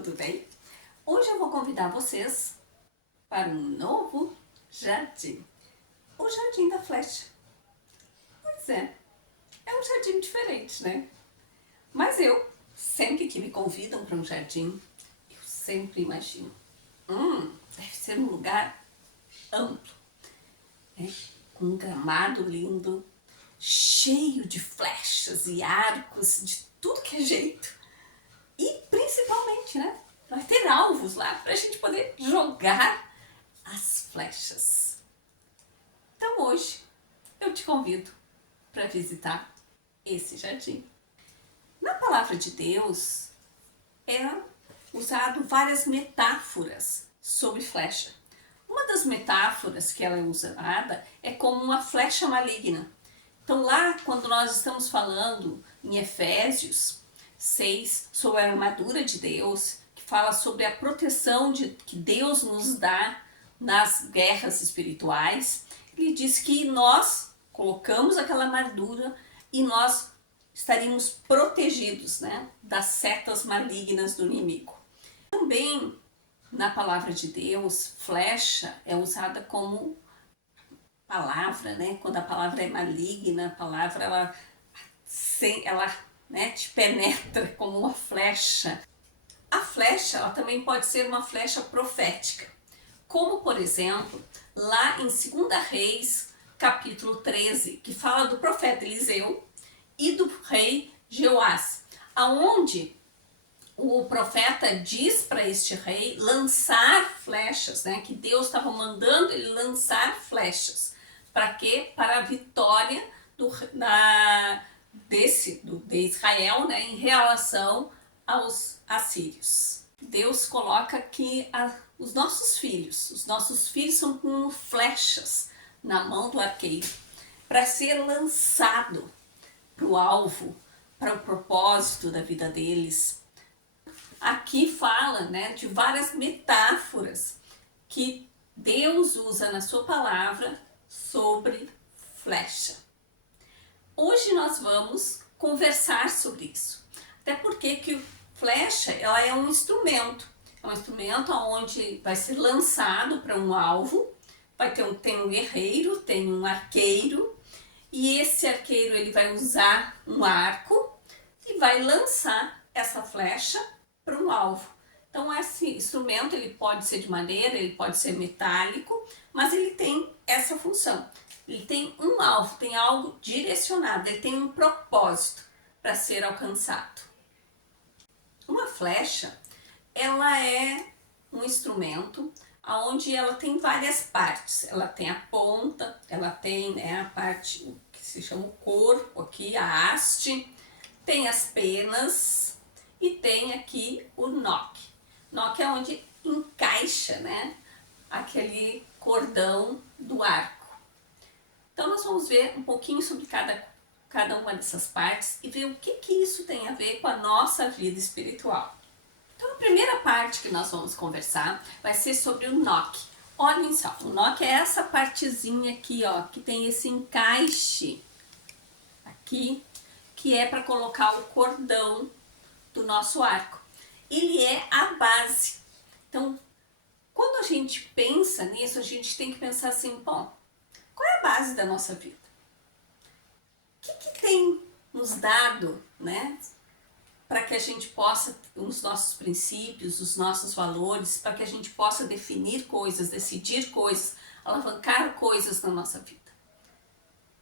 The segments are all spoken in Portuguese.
tudo bem? Hoje eu vou convidar vocês para um novo jardim. O Jardim da Flecha. Pois é um jardim diferente, né? Mas eu, sempre que me convidam para um jardim, eu sempre imagino, deve ser um lugar amplo, né? Com um gramado lindo, cheio de flechas e arcos, de tudo que é jeito. E principalmente, né? Vai ter alvos lá para a gente poder jogar as flechas. Então hoje eu te convido para visitar esse jardim. Na palavra de Deus é usado várias metáforas sobre flecha. Uma das metáforas que ela é usada é como uma flecha maligna. Então lá, quando nós estamos falando em Efésios 6, sobre a armadura de Deus, que fala sobre a proteção que Deus nos dá nas guerras espirituais, ele diz que nós colocamos aquela armadura e nós estaríamos protegidos, né, das setas malignas do inimigo. Também na palavra de Deus, flecha é usada como palavra, né? Quando a palavra é maligna, a palavra ela né, te penetra como uma flecha. A flecha ela também pode ser uma flecha profética, como por exemplo, lá em 2 Reis, capítulo 13, que fala do profeta Eliseu e do rei Jeoás, aonde o profeta diz para este rei lançar flechas, né? Que Deus estava mandando ele lançar flechas. Para quê? Para a vitória de Israel, né? Em relação aos assírios. Deus coloca que os nossos filhos são como flechas na mão do arqueiro para ser lançado para o alvo, para o propósito da vida deles. Aqui fala, né, de várias metáforas que Deus usa na sua palavra sobre flecha. Hoje nós vamos conversar sobre isso. Até porque que flecha ela é um instrumento onde vai ser lançado para um alvo, tem um guerreiro, tem um arqueiro, e esse arqueiro ele vai usar um arco e vai lançar essa flecha para um alvo. Então esse instrumento ele pode ser de madeira, ele pode ser metálico, mas ele tem essa função. Ele tem um alvo, tem algo direcionado, ele tem um propósito para ser alcançado. Uma flecha, ela é um instrumento onde ela tem várias partes. Ela tem a ponta, ela tem, né, a parte que se chama o corpo aqui, a haste, tem as penas e tem aqui o noque. Noque é onde encaixa, né, aquele cordão do arco. Então nós vamos ver um pouquinho sobre cada uma dessas partes e ver o que isso tem a ver com a nossa vida espiritual. Então a primeira parte que nós vamos conversar vai ser sobre o noque. Olhem só, o noque é essa partezinha aqui, ó, que tem esse encaixe aqui, que é para colocar o cordão do nosso arco. Ele é a base. Então, quando a gente pensa nisso, a gente tem que pensar assim, bom, qual é a base da nossa vida? O que tem nos dado, né, para que a gente possa, os nossos princípios, os nossos valores, para que a gente possa definir coisas, decidir coisas, alavancar coisas na nossa vida?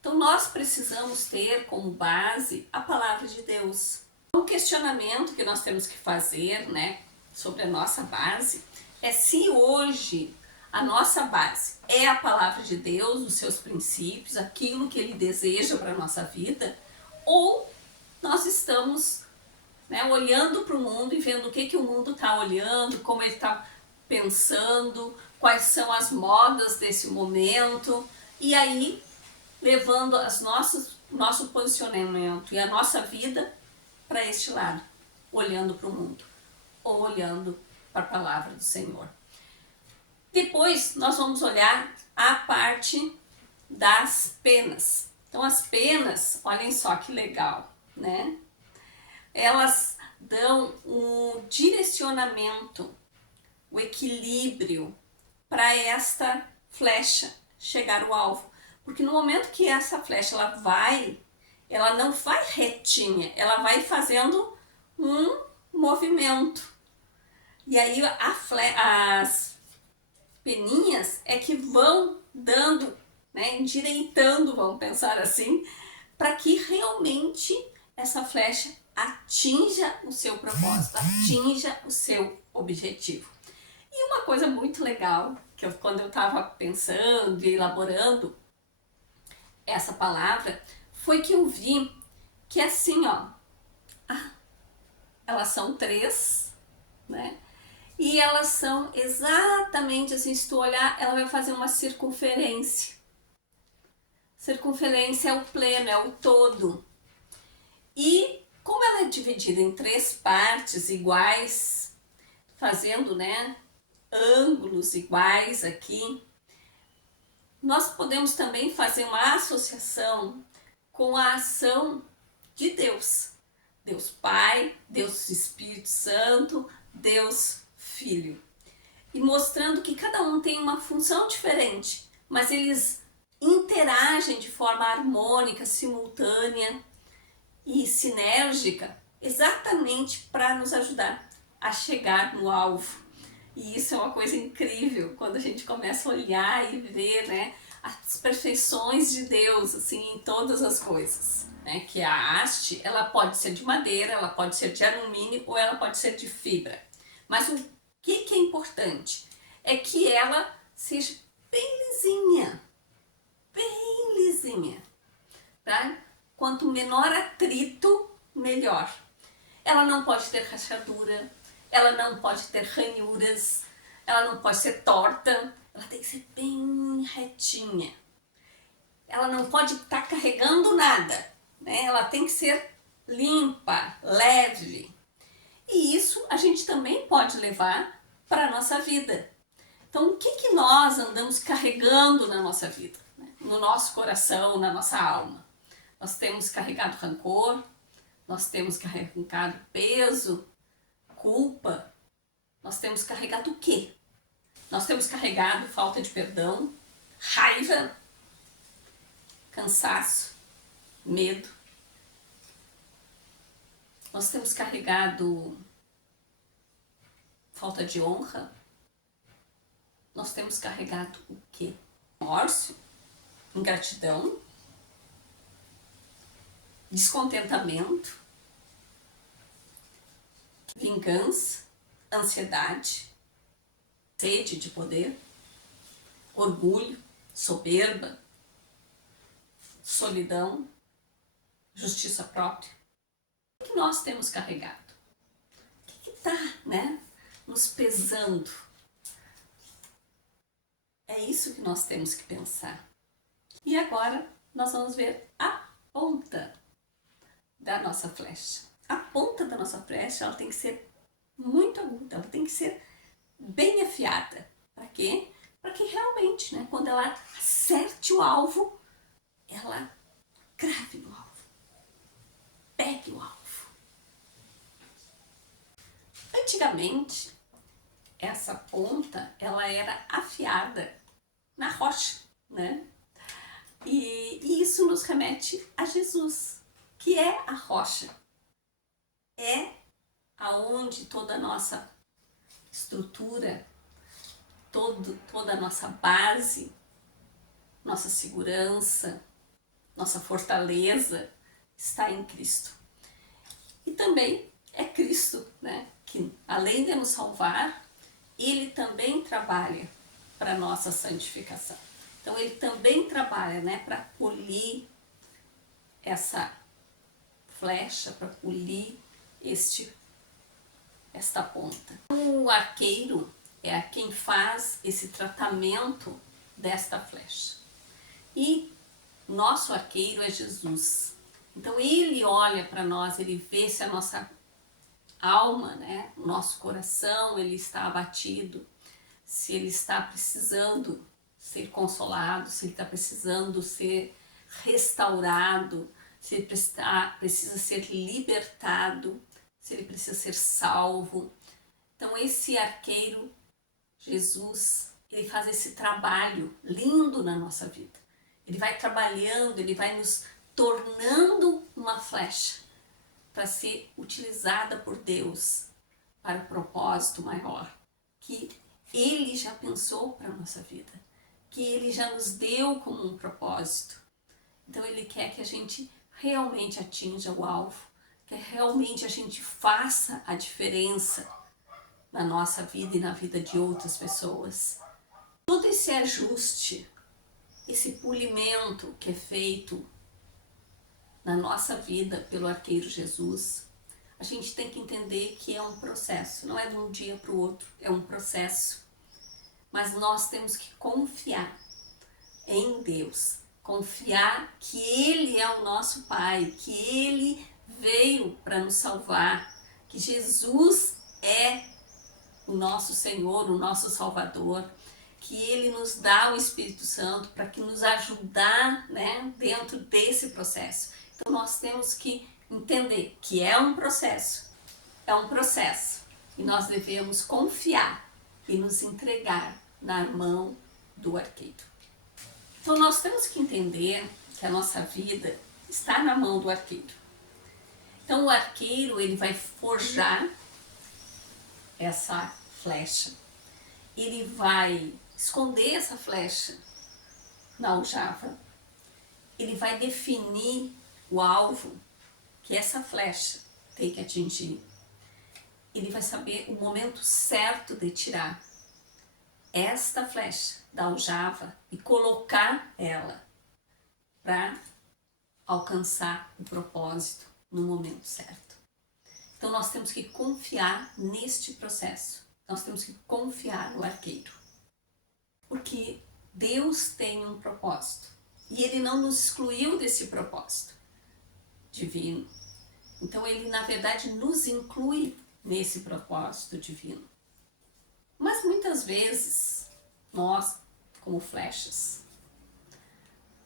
Então nós precisamos ter como base a palavra de Deus. Um questionamento que nós temos que fazer, né, sobre a nossa base é se hoje a nossa base é a palavra de Deus, os seus princípios, aquilo que Ele deseja para a nossa vida, ou nós estamos, né, olhando para o mundo e vendo o que o mundo está olhando, como ele está pensando, quais são as modas desse momento, e aí levando nosso posicionamento e a nossa vida para este lado, olhando para o mundo, ou olhando para a palavra do Senhor. Depois nós vamos olhar a parte das penas. Então as penas, olhem só que legal, né? Elas dão direcionamento, o equilíbrio para esta flecha chegar ao alvo. Porque no momento que essa flecha ela não vai retinha, ela vai fazendo um movimento. E aí as peninhas é que vão dando, né, endireitando, vamos pensar assim, para que realmente essa flecha atinja o seu propósito, atinja o seu objetivo. E uma coisa muito legal, que quando eu estava pensando e elaborando essa palavra, foi que eu vi que assim, ó, elas são 3, né? E elas são exatamente assim, se tu olhar, ela vai fazer uma circunferência. Circunferência é o pleno, é o todo. E como ela é dividida em 3 partes iguais, fazendo, né, ângulos iguais aqui, nós podemos também fazer uma associação com a ação de Deus. Deus Pai, Deus Espírito Santo, Deus Filho. E mostrando que cada um tem uma função diferente, mas eles interagem de forma harmônica, simultânea e sinérgica, exatamente para nos ajudar a chegar no alvo. E isso é uma coisa incrível quando a gente começa a olhar e ver, né, as perfeições de Deus assim, em todas as coisas. Né? Que a haste, ela pode ser de madeira, ela pode ser de alumínio ou ela pode ser de fibra. Mas o que é importante é que ela seja bem lisinha, tá? Quanto menor atrito, melhor. Ela não pode ter rachadura, ela não pode ter ranhuras, ela não pode ser torta, ela tem que ser bem retinha. Ela não pode estar carregando nada, né? Ela tem que ser limpa, leve. E isso a gente também pode levar para a nossa vida. Então, o que nós andamos carregando na nossa vida? Né? No nosso coração, na nossa alma? Nós temos carregado rancor, nós temos carregado peso, culpa. Nós temos carregado o quê? Nós temos carregado falta de perdão, raiva, cansaço, medo. Nós temos carregado falta de honra. Nós temos carregado o quê? Remorso, ingratidão, descontentamento, vingança, ansiedade, sede de poder, orgulho, soberba, solidão, justiça própria. O que nós temos carregado? O que está, né, nos pesando? É isso que nós temos que pensar. E agora nós vamos ver a ponta da nossa flecha. A ponta da nossa flecha, ela tem que ser muito aguda, ela tem que ser bem afiada. Para quê? Para que realmente, né, quando ela acerte o alvo, ela crave no alvo, pegue o alvo. Antigamente, essa ponta, ela era afiada na rocha, né? E isso nos remete a Jesus, que é a rocha. É aonde toda a nossa estrutura, toda a nossa base, nossa segurança, nossa fortaleza está em Cristo. E também é Cristo, né, que além de nos salvar, Ele também trabalha para a nossa santificação. Então Ele também trabalha, né, para polir essa flecha, para polir esta ponta. O arqueiro é a quem faz esse tratamento desta flecha. E nosso arqueiro é Jesus. Então Ele olha para nós, Ele vê se a nossa alma, né, o nosso coração, ele está abatido, se ele está precisando ser consolado, se ele está precisando ser restaurado, se ele precisa ser libertado, se ele precisa ser salvo, Então esse arqueiro, Jesus, ele faz esse trabalho lindo na nossa vida. Ele vai trabalhando, ele vai nos tornando uma flecha para ser utilizada por Deus para o propósito maior que Ele já pensou para a nossa vida, que Ele já nos deu como um propósito. Então Ele quer que a gente realmente atinja o alvo, que realmente a gente faça a diferença na nossa vida e na vida de outras pessoas. Todo esse ajuste, esse polimento que é feito na nossa vida pelo arqueiro Jesus, a gente tem que entender que é um processo, não é de um dia para o outro, é um processo. Mas nós temos que confiar em Deus, confiar que Ele é o nosso Pai, que Ele veio para nos salvar, que Jesus é o nosso Senhor, o nosso Salvador, que Ele nos dá o Espírito Santo para que nos ajudar, né, dentro desse processo. Então nós temos que entender que é um processo e nós devemos confiar e nos entregar na mão do arqueiro. Então nós temos que entender que a nossa vida está na mão do arqueiro. Então o arqueiro, ele vai forjar essa flecha, ele vai esconder essa flecha na aljava, ele vai definir o alvo que essa flecha tem que atingir. Ele vai saber o momento certo de tirar esta flecha da aljava e colocar ela para alcançar o propósito no momento certo. Então nós temos que confiar neste processo. Nós temos que confiar no arqueiro. Porque Deus tem um propósito. E Ele não nos excluiu desse propósito divino. Então Ele, na verdade, nos inclui nesse propósito divino. Mas muitas vezes, nós, como flechas,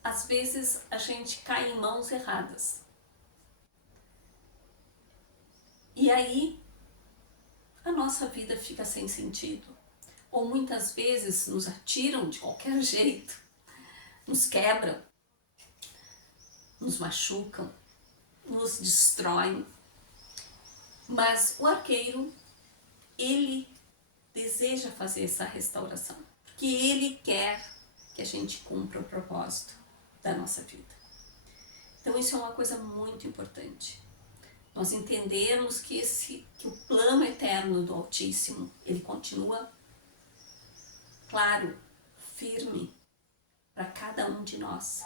às vezes a gente cai em mãos erradas. E aí, a nossa vida fica sem sentido. Ou muitas vezes nos atiram de qualquer jeito, nos quebram, nos machucam, nos destroem. Mas o arqueiro, ele deseja fazer essa restauração, porque ele quer que a gente cumpra o propósito da nossa vida. Então isso é uma coisa muito importante. Nós entendemos que o plano eterno do Altíssimo, ele continua claro, firme para cada um de nós.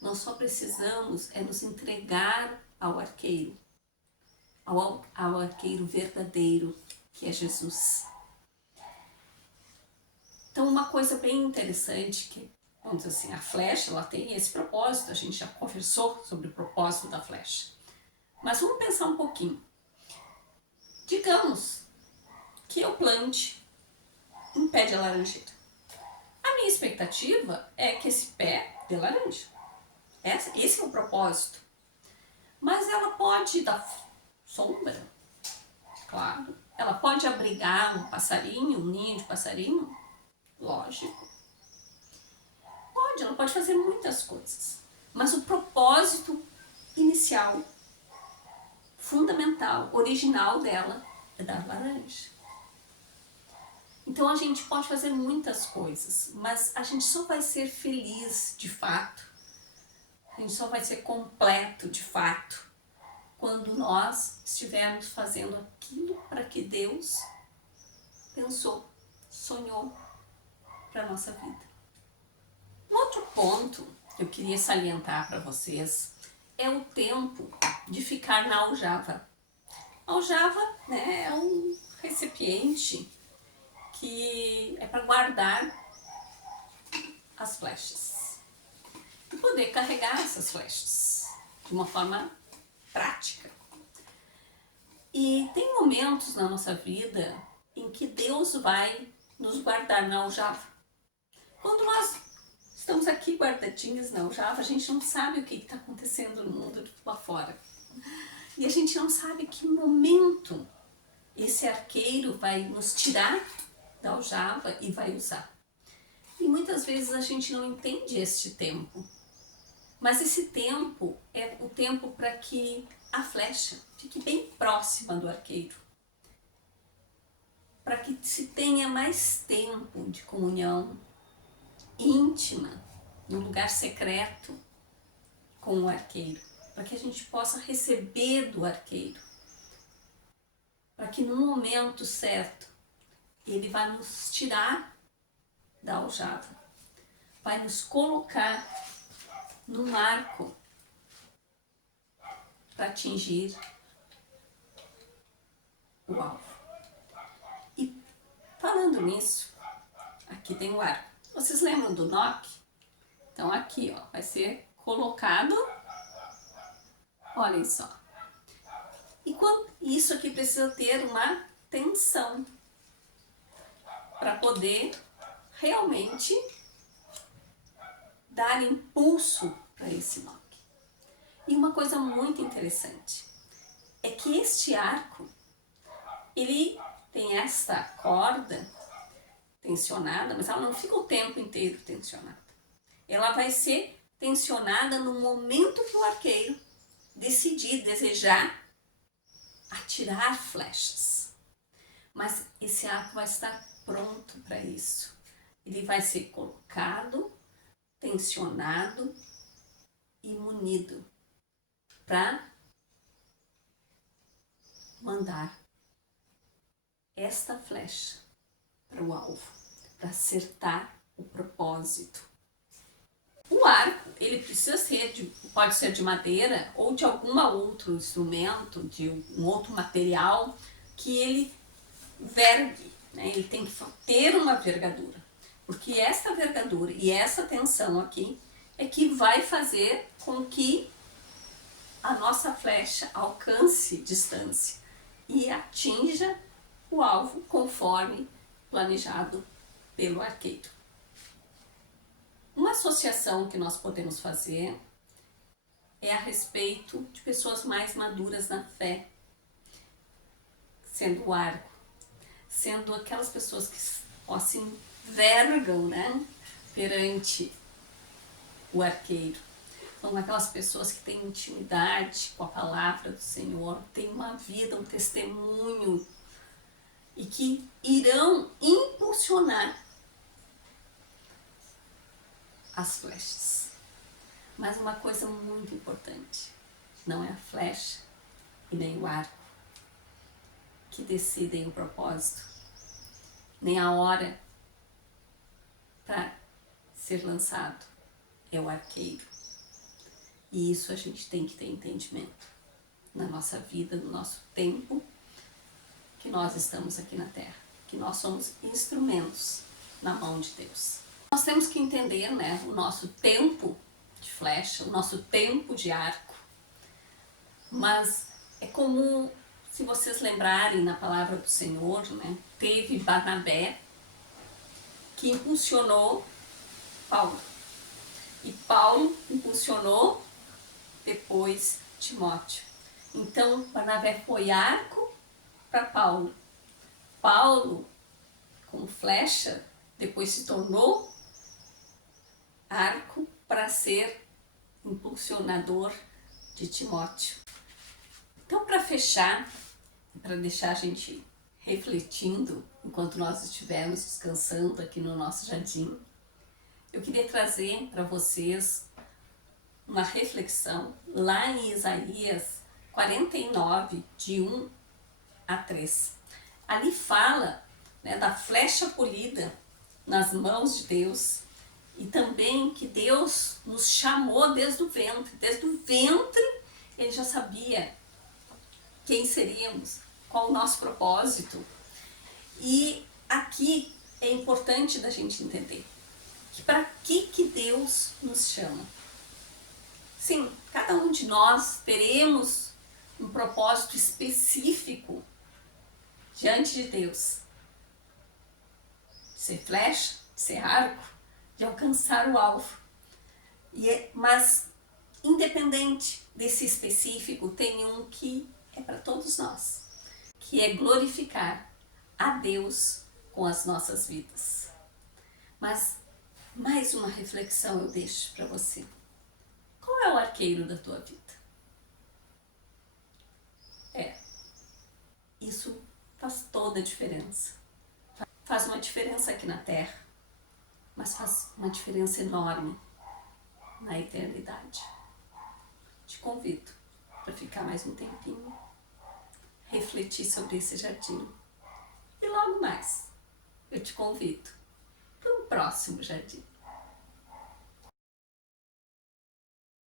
Nós só precisamos nos entregar ao arqueiro, ao arqueiro verdadeiro, que é Jesus. Então uma coisa bem interessante, que, vamos dizer assim, a flecha, ela tem esse propósito, a gente já conversou sobre o propósito da flecha. Mas vamos pensar um pouquinho. Digamos que eu plante um pé de laranjeira. A minha expectativa é que esse pé dê laranja. Esse é o propósito. Mas ela pode dar sombra, claro. Ela pode abrigar um passarinho, um ninho de passarinho, lógico. Ela pode fazer muitas coisas. Mas o propósito inicial, fundamental, original dela é dar laranja. Então a gente pode fazer muitas coisas, mas a gente só vai ser feliz de fato, a gente só vai ser completo de fato, quando nós estivermos fazendo aquilo para que Deus pensou, sonhou para a nossa vida. Um outro ponto que eu queria salientar para vocês é o tempo de ficar na aljava. A aljava, né, é um recipiente que é para guardar as flechas e poder carregar essas flechas de uma forma prática. E tem momentos na nossa vida em que Deus vai nos guardar na aljava. Quando nós estamos aqui guardadinhos na aljava, a gente não sabe o que está acontecendo no mundo lá fora. E a gente não sabe que momento esse arqueiro vai nos tirar da aljava e vai usar. E muitas vezes a gente não entende este tempo. Mas esse tempo é o tempo para que a flecha fique bem próxima do arqueiro. Para que se tenha mais tempo de comunhão íntima, num lugar secreto com o arqueiro. Para que a gente possa receber do arqueiro. Para que no momento certo ele vai nos tirar da aljava. Vai nos colocar num arco para atingir o alvo. E falando nisso, aqui tem o arco. Vocês lembram do noque? Então aqui, ó, vai ser colocado, olhem só. E isso aqui precisa ter uma tensão para poder realmente dar impulso para esse noque. E uma coisa muito interessante é que este arco, ele tem esta corda tensionada, mas ela não fica o tempo inteiro tensionada. Ela vai ser tensionada no momento que o arqueiro decidir, desejar atirar flechas. Mas esse arco vai estar pronto para isso. Ele vai ser colocado, tensionado e munido para mandar esta flecha para o alvo, para acertar o propósito. O arco, ele precisa ser, pode ser de madeira ou de algum outro instrumento, de um outro material que ele vergue, né? Ele tem que ter uma vergadura, porque essa vergadura e essa tensão aqui é que vai fazer com que a nossa flecha alcance distância e atinja o alvo conforme planejado pelo arqueiro. Uma associação que nós podemos fazer é a respeito de pessoas mais maduras na fé, sendo o arco, sendo aquelas pessoas que se envergam, né, perante o arqueiro. São aquelas pessoas que têm intimidade com a palavra do Senhor, têm uma vida, um testemunho e que irão impulsionar as flechas. Mas uma coisa muito importante, não é a flecha e nem o arco que decidem o propósito, nem a hora para ser lançado, é o arqueiro. E isso a gente tem que ter entendimento na nossa vida, no nosso tempo que nós estamos aqui na Terra, que nós somos instrumentos na mão de Deus. Nós temos que entender, né, o nosso tempo de flecha, o nosso tempo de arco, mas é comum, se vocês lembrarem na palavra do Senhor, né, teve Barnabé que impulsionou Paulo, e Paulo impulsionou depois Timóteo. Então Barnabé foi arco para Paulo. Paulo, como flecha, depois se tornou arco para ser impulsionador de Timóteo. Então, para fechar, para deixar a gente refletindo enquanto nós estivermos descansando aqui no nosso jardim, eu queria trazer para vocês uma reflexão lá em Isaías 49, de 1 a 3. Ali fala, né, da flecha polida nas mãos de Deus e também que Deus nos chamou desde o ventre. Desde o ventre ele já sabia quem seríamos, qual o nosso propósito. E aqui é importante da gente entender que para que Deus nos chama. Sim, cada um de nós teremos um propósito específico diante de Deus. De ser flecha, de ser arco, de alcançar o alvo. Mas, independente desse específico, tem um que é para todos nós, que é glorificar a Deus com as nossas vidas. Mas mais uma reflexão eu deixo para você. Qual é o arqueiro da tua vida? Isso faz toda a diferença. Faz uma diferença aqui na Terra, mas faz uma diferença enorme na eternidade. Te convido para ficar mais um tempinho, refletir sobre esse jardim. E logo mais, eu te convido para um próximo jardim.